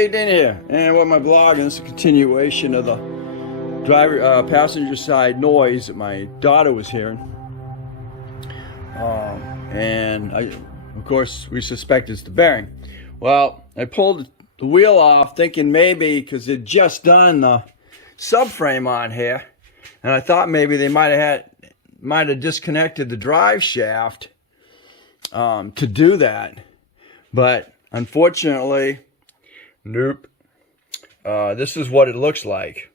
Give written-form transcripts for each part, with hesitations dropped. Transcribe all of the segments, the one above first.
Hey, Dana here, and what my blog, and this is a continuation of the passenger side noise that my daughter was hearing. And of course, we suspect it's the bearing. Well, I pulled the wheel off, thinking maybe because they'd just done the subframe on here, and I thought maybe they might have disconnected the drive shaft to do that, but unfortunately, nope. This is what it looks like.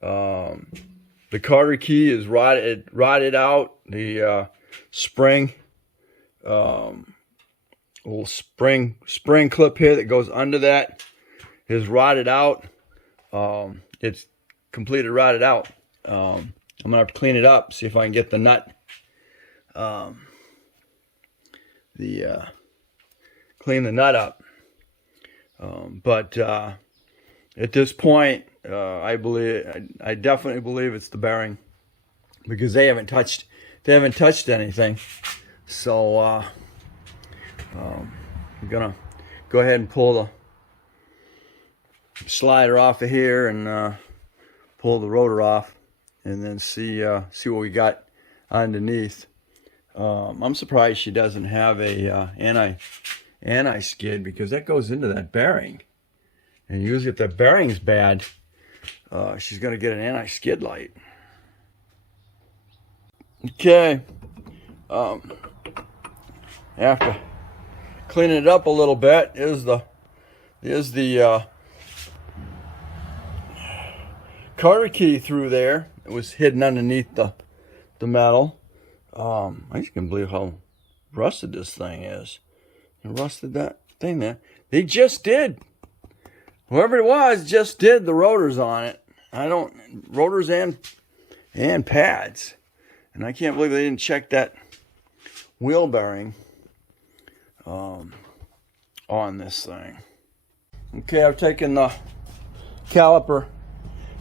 The carter key is rotted out. The spring, little spring clip here that goes under that is rotted out. It's completely rotted out. I'm gonna have to clean it up, see if I can get the nut. Clean the nut up. But at this point, I definitely believe it's the bearing, because they haven't touched anything. So I'm gonna go ahead and pull the slider off of here and pull the rotor off, and then see what we got underneath. I'm surprised she doesn't have a anti-skid, because that goes into that bearing, and usually if that bearing's bad, she's going to get an anti-skid light. Okay, after cleaning it up a little bit, is the carter key through there. It was hidden underneath the metal. I just can't believe how rusted this thing is. And rusted that thing there. They just did. Whoever it was just did the rotors on it. Rotors and pads. And I can't believe they didn't check that wheel bearing on this thing. Okay, I've taken the caliper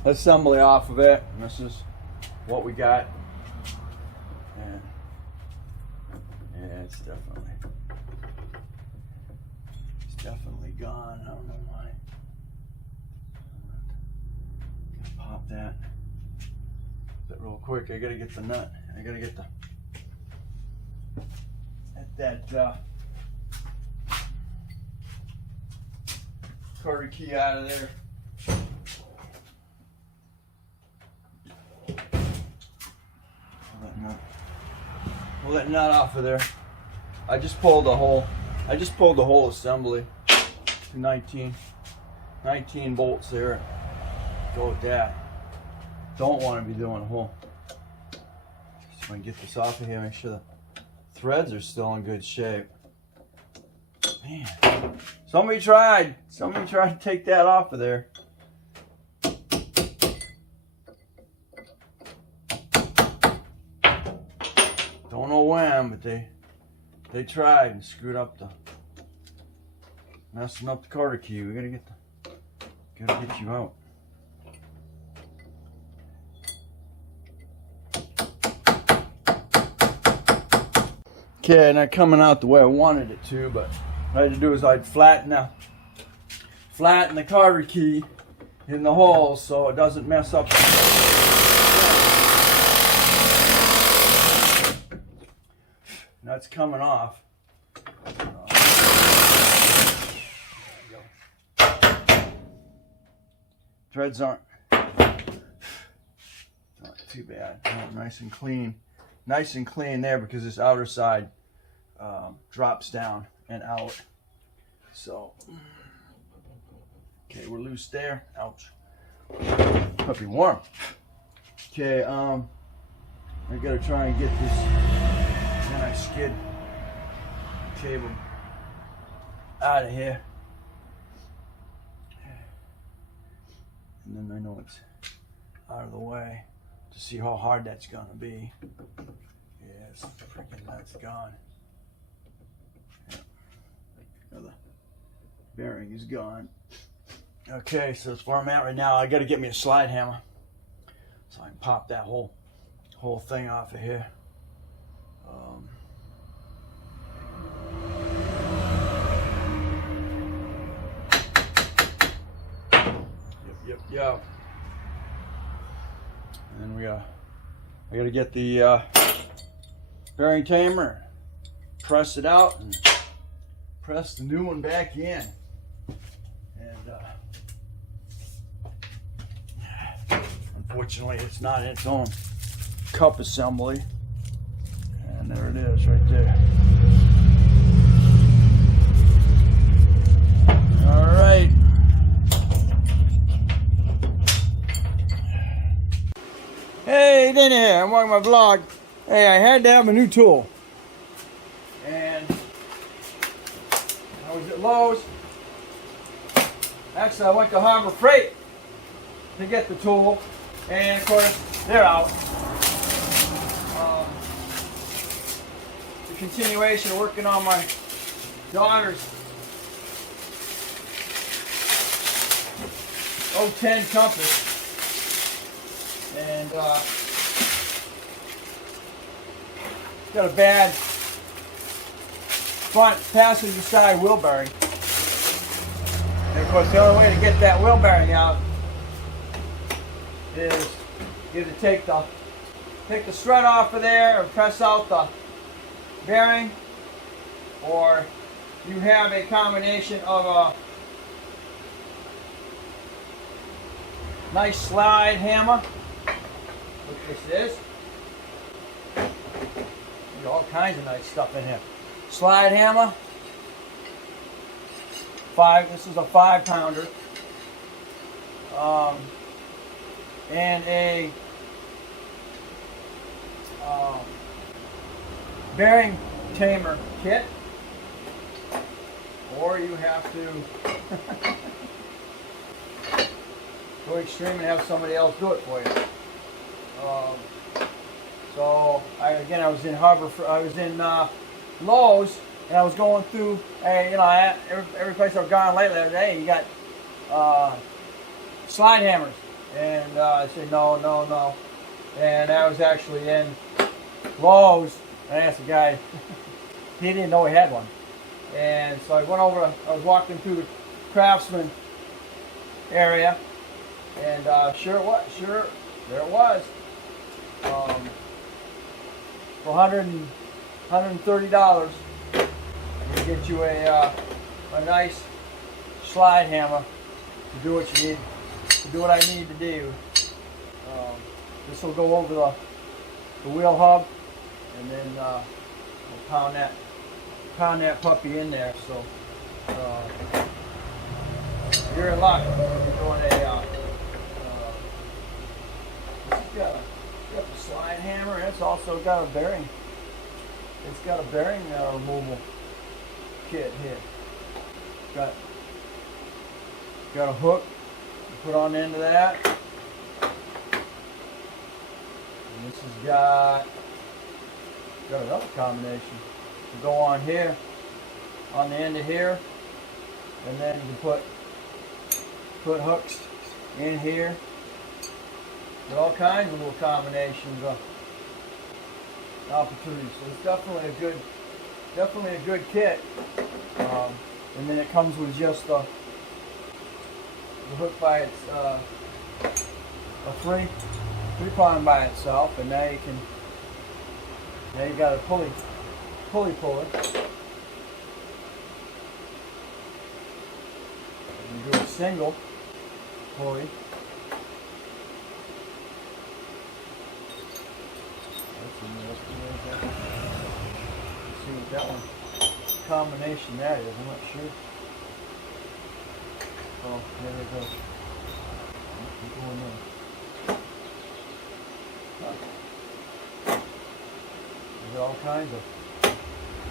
assembly off of it, and this is what we got. And yeah, it's definitely gone. I don't know why. I'm gonna pop that real quick. I gotta get the nut. I gotta get that carter key out of there. Pull that nut off of there. I just pulled the whole assembly. 19 bolts there. Go with that. Don't want to be doing a whole. Just want to get this off of here. Make sure the threads are still in good shape. Man, somebody tried to take that off of there. Don't know when, but they tried and screwed up messing up the carter key. We gotta get you out. Okay, not coming out the way I wanted it to, but what I had to do is I'd flatten the carter key in the hole so it doesn't mess up. That's coming off. Threads aren't not too bad. Oh, nice and clean there, because this outer side drops down and out. So, okay, we're loose there. Ouch. Might be warm. Okay, I gotta try and get this anti-skid cable out of here, and then I know it's out of the way to see how hard that's gonna be. Yeah, it's freaking nuts, gone. Yeah. Now the bearing is gone. Okay, so that's where I'm at right now. I gotta get me a slide hammer so I can pop that whole thing off of here. Yep. And I gotta get the bearing tamer, press it out, and press the new one back in. And unfortunately, it's not in its own cup assembly. And there it is, right there. All right. Hey, there, I'm watching my vlog. Hey, I had to have a new tool. And I was at Lowe's. Actually, I went to Harbor Freight to get the tool. And of course, they're out. The continuation of working on my daughter's 010 compass. And got a bad front passenger side wheel bearing. And of course, the only way to get that wheel bearing out is either take the strut off of there and press out the bearing, or you have a combination of a nice slide hammer, which this is. There's all kinds of nice stuff in here. Slide hammer. This is a 5-pounder. And a bearing tamer kit. Or you have to go extreme and have somebody else do it for you. So I was in Lowe's, and I was going through, every place I've gone lately. Hey, you got slide hammers, and I said no, and I was actually in Lowe's, and I asked the guy, he didn't know he had one, and so I went over. I was walking through the Craftsman area, and there it was. For $130, you get you a nice slide hammer to do what you need, to do what I need to do. This will go over the wheel hub, and then we'll pound that puppy in there. So you're in luck. You're doing got the slide hammer, and it's also got a bearing. It's got a bearing removal kit here. Got a hook to put on the end of that. And this has got another combination to go on here, on the end of here, and then you can put hooks in here. All kinds of little combinations of opportunities. So it's definitely a good kit. And then it comes with just the hook by its a three prong by itself, and now you got a pulley puller. You do a single pulley. See what that one combination that is. I'm not sure. Oh, there it goes. Keep going there. There's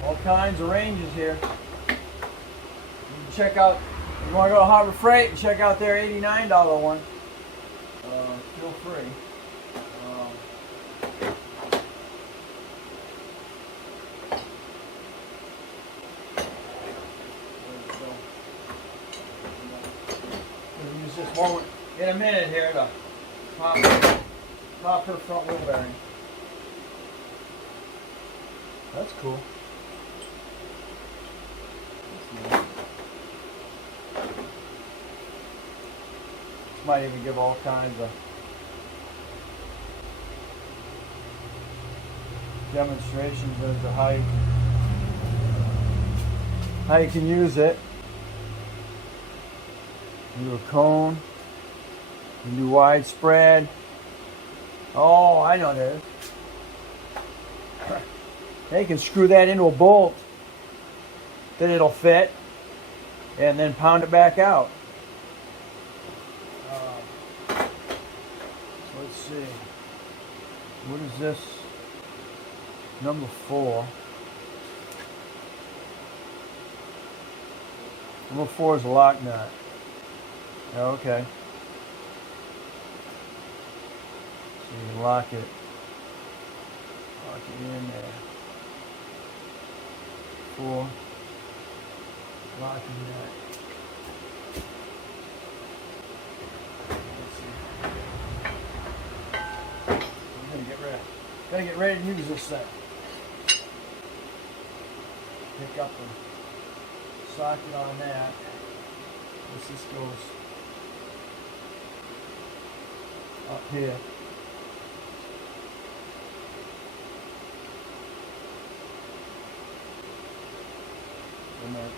all kinds of ranges here. You can check out. If you want to go to Harbor Freight and check out their $89 one. Feel free. This moment in a minute here to pop her front wheel bearing. That's cool. That's nice. might even give all kinds of demonstrations as to how you can use it. Do a cone, you do widespread. Oh, I know this. They can screw that into a bolt that it'll fit, and then pound it back out. So let's see. What is this? Number 4. Number 4 is a lock nut. Okay. So you can lock it in there. 4. Locking that. Let's see. I'm gotta get ready to use this thing. Pick up the socket on that. This goes up here. And then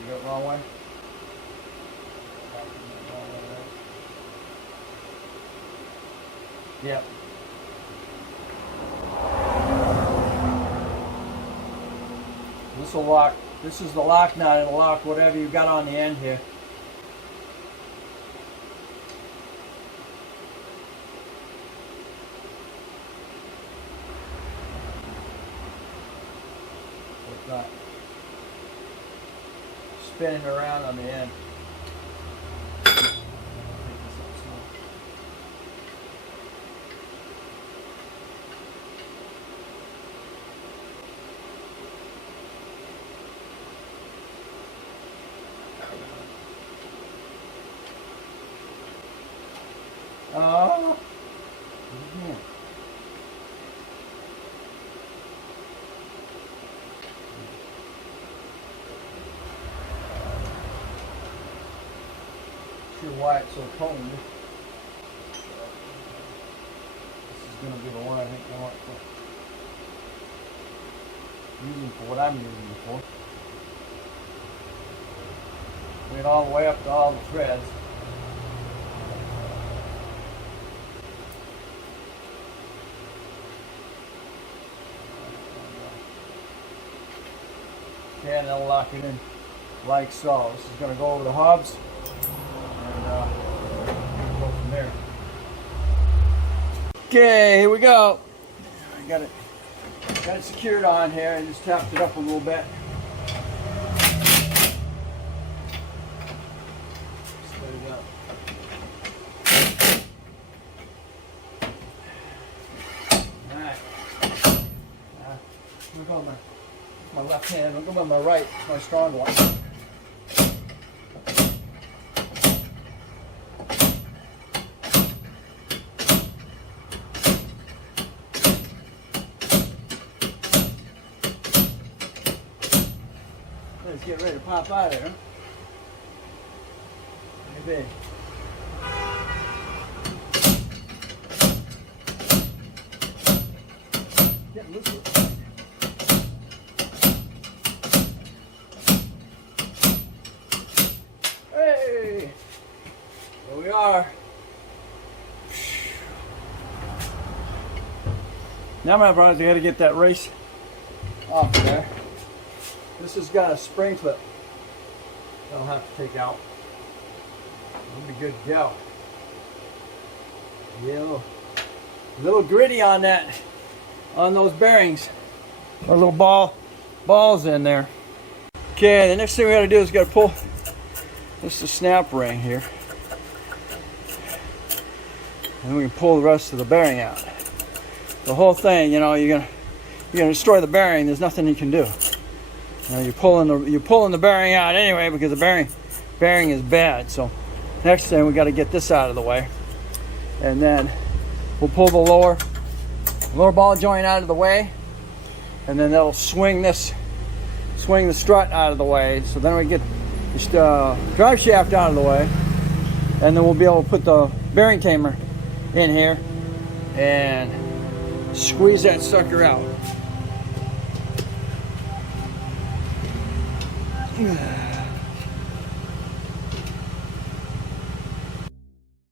you go wrong way? Yep. This will lock. This is the lock nut. It'll lock whatever you got on the end here. It's not spinning around on the end. Oh, yeah. Sure why it's so cold. This is going to be the one I think I want to use for what I'm using it for. Bring it all the way up to all the threads. Okay, and then lock it in like so. This is going to go over the hubs, and go from there. Okay, here we go. I got it secured on here. I just tapped it up a little bit. Set it up. All right. Here we go, my left hand. I'll go with my right. It's my strong one. Let's get ready to pop out of there. Maybe. Getting loose with it. Hey! There we are. Now my brothers, I gotta get that race off there. This has got a spring clip that I'll have to take out. It'll be good to go. Yeah, a little gritty on that, on those bearings. A little balls in there. Okay, the next thing we gotta do is gotta pull this is snap ring here. And we can pull the rest of the bearing out. The whole thing, you know, you're gonna destroy the bearing. There's nothing you can do. You know, you're pulling the bearing out anyway because the bearing is bad. So next thing we got to get this out of the way, and then we'll pull the lower ball joint out of the way, and then that'll swing this swing the strut out of the way. So then we get the drive shaft out of the way, and then we'll be able to put the bearing tamer in here and squeeze that sucker out.